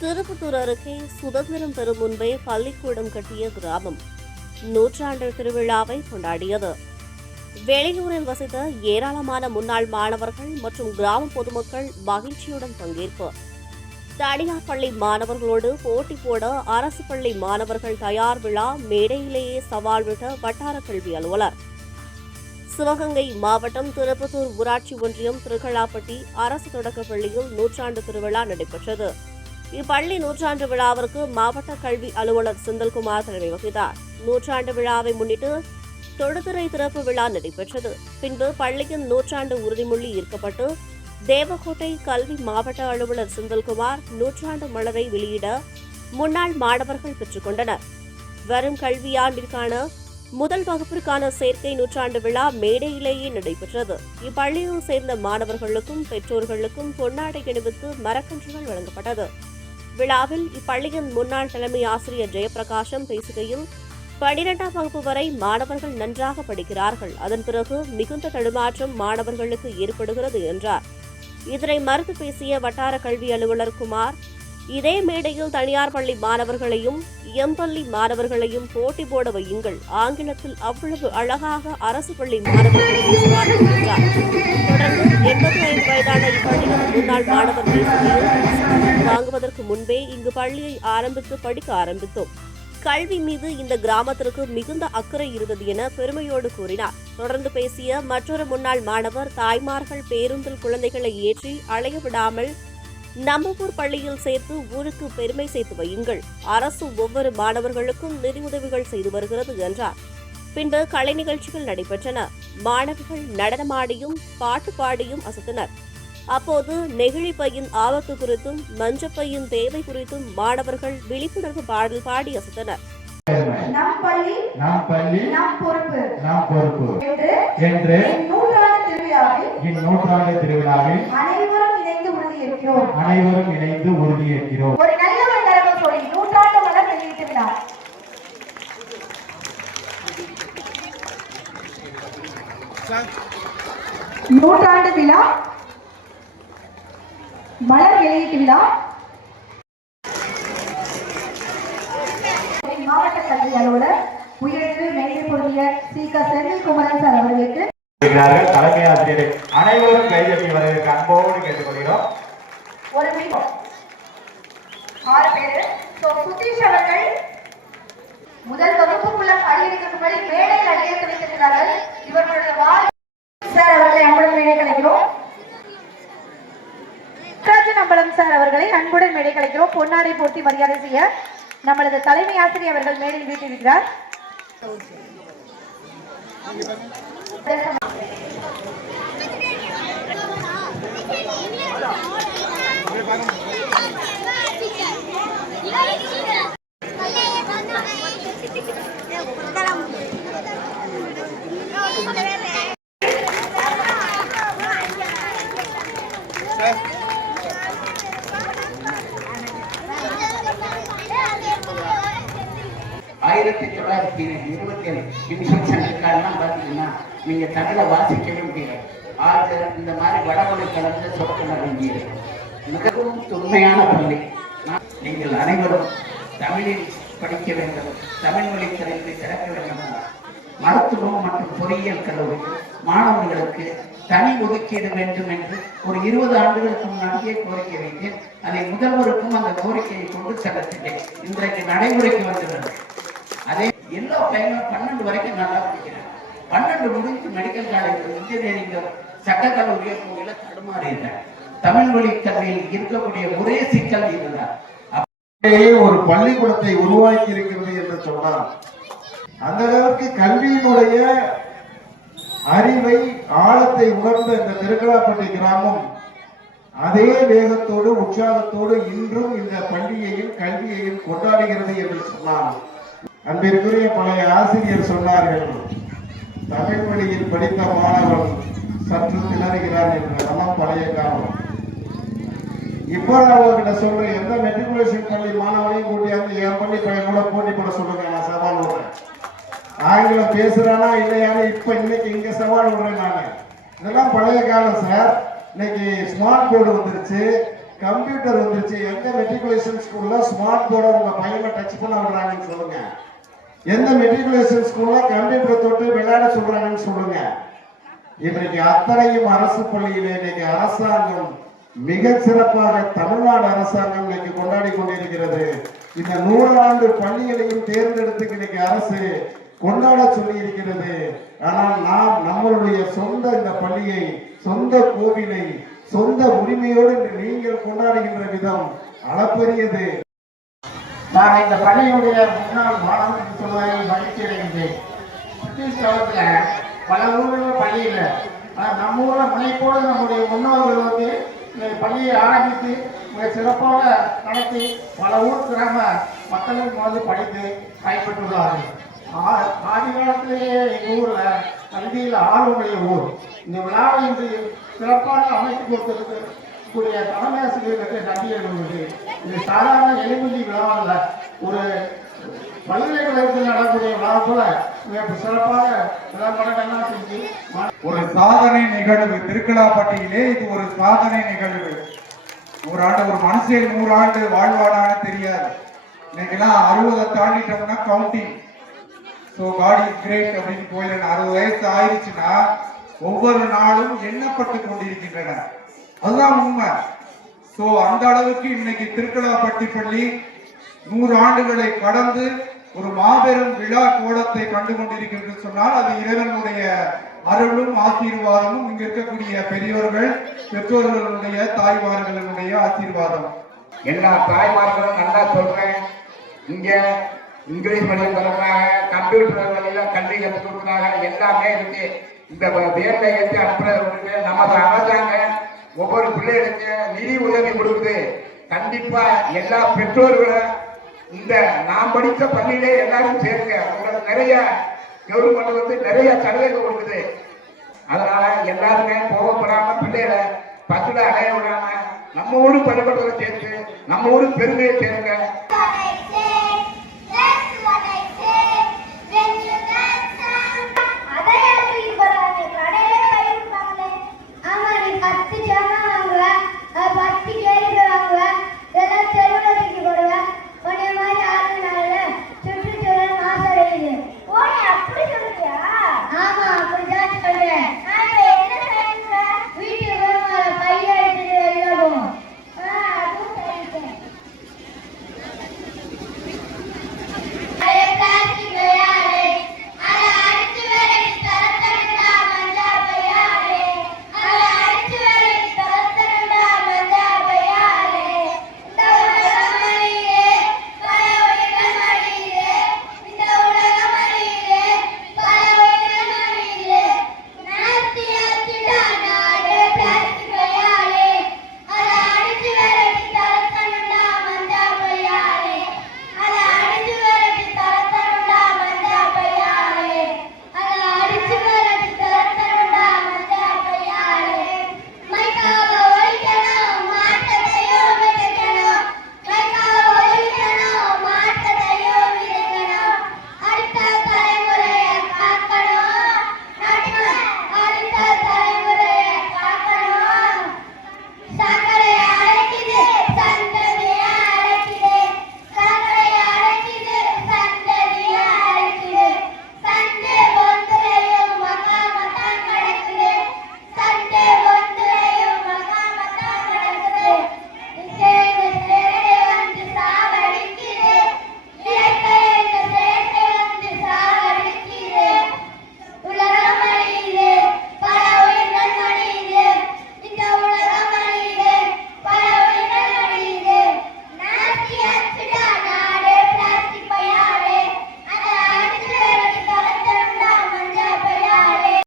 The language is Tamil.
திருப்பத்தூர் அருகே சுதந்திரம் பெறும் முன்பே பள்ளிக்கூடம் கட்டிய கிராமம் நூற்றாண்டு திருவிழாவை கொண்டாடியது. வெளியூரில் வசித்த ஏராளமான முன்னாள் மாணவர்கள் மற்றும் கிராம பொதுமக்கள் மகிழ்ச்சியுடன் பங்கேற்பு. தனியார் பள்ளி மாணவர்களோடு போட்டி போட அரசு பள்ளி மாணவர்கள் தயார் விழா மேடையிலேயே சவால் விட்ட வட்டார கல்வி அலுவலர். சிவகங்கை மாவட்டம் திருப்பத்தூர் ஊராட்சி ஒன்றியம் திருக்கலாப்பட்டி அரசு தொடக்கப் பள்ளியில் நூற்றாண்டு திருவிழா நடைபெற்றது. இப்பள்ளி நூற்றாண்டு விழாவிற்கு மாவட்ட கல்வி அலுவலர் செந்தில்குமார் தலைமை வகித்தார். நூற்றாண்டு விழாவை முன்னிட்டு தொடுதிரை திறப்பு விழா நடைபெற்றது. பின்பு பள்ளியின் நூற்றாண்டு உறுதிமொழி ஈர்க்கப்பட்டு தேவக்கோட்டை கல்வி மாவட்ட அலுவலர் செந்தில்குமார் நூற்றாண்டு மலரை வெளியிட முன்னாள் மாணவர்கள் பெற்றுக் கொண்டனர். வரும் கல்வியாண்டிற்கான முதல் வகுப்பிற்கான சேர்க்கை நூற்றாண்டு விழா மேடையிலேயே நடைபெற்றது. இப்பள்ளியில் சேர்ந்த மாணவர்களுக்கும் பெற்றோர்களுக்கும் பொன்னாடை அணிவித்து மரக்கன்றுகள் வழங்கப்பட்டது. விழாவில் இப்பள்ளியின் முன்னாள் தலைமை ஆசிரியர் ஜெயபிரகாசம் பேசுகையில், 12ஆம் வகுப்பு வரை மாணவர்கள் நன்றாக படிக்கிறார்கள். அதன் பிறகு மிகுந்த தடுமாற்றம் மாணவர்களுக்கு ஏற்படுகிறது என்றார். இதனை மறுத்து பேசிய வட்டார கல்வி அலுவலர் குமார், இதே மேடையில் தனியார் பள்ளி மாணவர்களையும் எம்பள்ளி மாணவர்களையும் போட்டி போட வையுங்கள். ஆங்கிலத்தில் அவ்வளவு அழகாக அரசு பள்ளி மாணவர்கள் பேசுவார்கள் என்றார். தொடர்ந்து 85 வயதான இப்பள்ளியின் முன்னாள் மாணவர் பேசுகையில், வாங்குவதற்கு முன்பே இங்கு பள்ளியை ஆரம்பித்து படிக்க ஆரம்பித்தோம். கல்வி மீது இந்த கிராமத்திற்கு மிகுந்த அக்கறை இருந்தது என பெருமையோடு கூறினார். தொடர்ந்து பேசிய மற்றொரு முன்னாள் மாணவர், தாய்மார்கள் பேருந்தில் குழந்தைகளை ஏற்றி அலைய விடாமல் நம்ம ஊர் பள்ளியில் சேர்த்து ஊருக்கு பெருமை சேர்த்து வையுங்கள். அரசு ஒவ்வொரு மாணவர்களுக்கும் நிதி உதவிகள் செய்து வருகிறது என்றார். பின்பு கலை நிகழ்ச்சிகள் நடைபெற்றன. மாணவிகள் நடனமாடியும் பாட்டு பாடியும் அசத்தினர். அப்போது நெகிழி பையின் ஆபத்து குறித்தும் மஞ்சப்பையின் தேவை குறித்தும் மாணவர்கள் விழிப்புணர்வு பாடல் பாடி அசத்தினர். நம் பள்ளி நம் பொறுப்பு என்று இந்நூற்றாண்டு திருவிழாவில் அனைவரும் இணைந்து உறுதியேற்கிறோம். ஒரு நல்ல ஒரு கரகம் சொல்லி நூற்றாண்டு மலர் வெளியிட்டு விழா. நூற்றாண்டு விழா மலர் வெளியீட்டு விழா மாவட்ட கல்வி அலுவலர் உயர்நிலை மேலே பொருளிய சி.க. செந்தில்குமரன் சார் அவர்களுக்கு தலைமை ஆசிரியர் அனைவரும் கைதட்டி வரவேற்க அன்போடு கேட்டுக்கொள்கிறோம். ஒரு 6 பேர் சுதீஷ் அவர்கள் முதல் வகுப்புக்குள்ள அடியெடுக்கும்படி மேடையில் அடியெடுத்து வைத்திருக்கிறார்கள். இவர்களுடைய சார் அவர்களை அன்புடன் மேடை கலைக்கிறோம். நம்பலம் சார் அவர்களை அன்புடன் மேடை கலைக்கிறோம். பொன்னாடை போட்டி மரியாதை செய்ய நம்மளது தலைமை ஆசிரியர் அவர்கள் மேடையில் வீட்டிருக்கிறார். நீங்க தமிழை வாசிக்கவே முடியாது. இந்த மாதிரி வடமொழி கலந்து சொற்கள் அடங்கியது மிகவும் தொன்மையான பள்ளி. நீங்கள் அனைவரும் தமிழில் படிக்க வேண்டும். தமிழ் மொழி கல்வி திறக்க வேண்டும். மருத்துவம் மற்றும் பொறியியல் கல்லூரி மாணவர்களுக்கு தனி ஒதுக்கீடு வேண்டும் என்று ஒரு 20 ஆண்டுகளுக்கு முன்னாடியே கோரிக்கை வைத்தேன். அதை முதல்வருக்கும் அந்த கோரிக்கையை கொண்டு செலுத்தினேன். இன்றைக்கு நடைமுறைக்கு வந்துள்ளது. அதே எல்லா பையனும் 12 வரைக்கும் நல்லா படிக்கிறாங்க. 12 முடிஞ்சு மெடிக்கல் காலேஜ், இன்ஜினியரிங், சட்டக்கல்லூரிய போகில தடுமாறுகிறார். தமிழ் மொழி கல்வியில் இருக்கக்கூடிய ஒரே சிக்கல் இதுதான். ஒரு பள்ளிக்கூடத்தை உருவாக்கி இருக்கிறது என்று சொன்னால் அந்த அளவுக்கு கல்வியினுடைய அறிவை ஆழத்தை உணர்ந்த இந்த திருக்கலாப்பட்டி கிராமம் அதே வேகத்தோடு உற்சாகத்தோடு இன்றும் இந்த பள்ளியையும் கல்வியையும் கொண்டாடுகிறது என்று சொன்னால், அன்பிற்குரிய பழைய ஆசிரியர் சொன்னார்கள், தமிழ் மொழியில் படித்த மாணவன் சற்று திணறுகிறான் என்று. அதெல்லாம் பழைய காலம். இப்போ நான் உங்ககிட்ட சொல்றேன், எந்த மெட்ரிகுலேஷன் பள்ளி மாணவனையும் கூட்டியாந்து என் பள்ளி பையன் கூட போட்டி போட சொல்லுங்க. நான் சவால் விடுறேன். ஆங்கிலம் பேசுறானா இல்லையான்னு இப்ப இன்னைக்கு இங்க சவால் விடுறேன். நான் இதெல்லாம் பழைய காலம் சார். இன்னைக்கு ஸ்மார்ட் போர்டு வந்துருச்சு, கம்ப்யூட்டர் வந்துருச்சு. எந்த மெட்ரிகுலேஷன் ஸ்கூல்ல ஸ்மார்ட் போர்டை உங்க பையனை டச் பண்ண விடுறாங்கன்னு சொல்லுங்க. எந்த மெட்ரிகுலேஷன் ஸ்கூல்ல கம்ப்யூட்டர் தொட்டு விளையாட சொல்றாங்கன்னு சொல்லுங்க. இன்றைக்கு அத்தனையும் அரசு பள்ளியிலே இன்னைக்கு அரசாங்கம் மிக சிறப்பாக தமிழ்நாடு அரசாங்கம் இன்னைக்கு கொண்டாடி கொண்டிருக்கிறது. இந்த 100 ஆண்டு பள்ளிகளையும் தேர்ந்தெடுத்து இன்னைக்கு அரசு கொண்டாட சொல்லி இருக்கிறது. ஆனால் நாம் நம்மளுடைய சொந்த இந்த பள்ளியை, சொந்த கோவிலை, சொந்த உரிமையோடு நீங்கள் கொண்டாடுகின்ற விதம் அளப்பரியது. நான் இந்த பள்ளியுடைய முன்னாள் மாணவன் என்று சொல்வதை மகிழ்ச்சி அடைகின்றேன். பிரிட்டிஷ் காலத்தில் பல ஊர்களில் பள்ளி இல்லை. ஆனால் நம்ம ஊரில் முனைப்போடு நம்முடைய முன்னோர்கள் வந்து இந்த பள்ளியை ஆரம்பித்து மிக சிறப்பாக நடத்தி பல ஊர் கிராம மக்களுக்கு வந்து படித்து கைப்பற்றுள்ளார்கள். ஆதி காலத்திலேயே எங்கள் ஊரில் கல்வியில் ஆர்வமுடைய ஊர். இந்த விழாவை இன்று சிறப்பாக அமைத்து கொடுத்திருக்கக்கூடிய தலைமை ஆசிரியர்களுக்கு நன்றி எழுதுவது. இது சாதாரண எளிமையை விழாவில் ஒரு பல்கலைக்கழகத்தில் நடக்கக்கூடிய விழா போல மிக சிறப்பாக விளம்பரங்கள்லாம் செஞ்சு ஒரு சாதனை நிகழ்வு. திருக்கலாப்பட்டியிலே இது ஒரு சாதனை நிகழ்வு. ஒரு மனுஷன் 100 ஆண்டு வாழ்வானான்னு தெரியாது. இன்னைக்கெல்லாம் 60 தாண்டிட்டோம்னா counting. So God is great அப்படின்னு போயிட 60 வயசு ஆயிடுச்சுன்னா ஒவ்வொரு நாளும் எண்ணப்பட்டு கொண்டிருக்கின்றன. அதுதான் உண்மை. ஸோ அந்த அளவுக்கு இன்னைக்கு திருக்கலாப்பட்டி பள்ளி 100 ஆண்டுகளை கடந்து ஒரு மாபெரும் விழா கோலத்தை கண்டு கொண்டிருக்கிறது சொன்னால் அது இறைவனுடைய அருளும் ஆசீர்வாதமும், இங்க இருக்கக்கூடிய பெரியோர்கள், பெற்றோர்களுடைய, தாய்மார்களுடைய ஆசீர்வாதம். எல்லா தாய்மார்களும் நல்லா சொல்றேன். இங்க இங்கிலீஷ் மீடியம் தரப்பாங்க, கம்ப்யூட்டர் வழியில கல்வி கற்றுக் கொடுக்குறாங்க, எல்லாமே இருக்கு. இந்த வேலை ஏற்றி அனுப்புறது நமது அரசாங்கம் ஒவ்வொரு பிள்ளைகளுக்கு நிதி உதவி கொடுக்குது. கண்டிப்பா எல்லா பெற்றோர்களும் இந்த நாம் படித்த பள்ளியிலே எல்லாரும் சேருங்க. உங்களுக்கு நிறைய கவர்மெண்ட் வந்து நிறைய சலுகைகள் கொடுக்குது. அதனால எல்லாருமே கோபப்படாம பிள்ளைகளை பஸ்ல அலைய விடாம நம்ம ஊரு பள்ளிக்கூடத்துல சேர்த்து நம்ம ஊரு பெருமையை சேருங்க.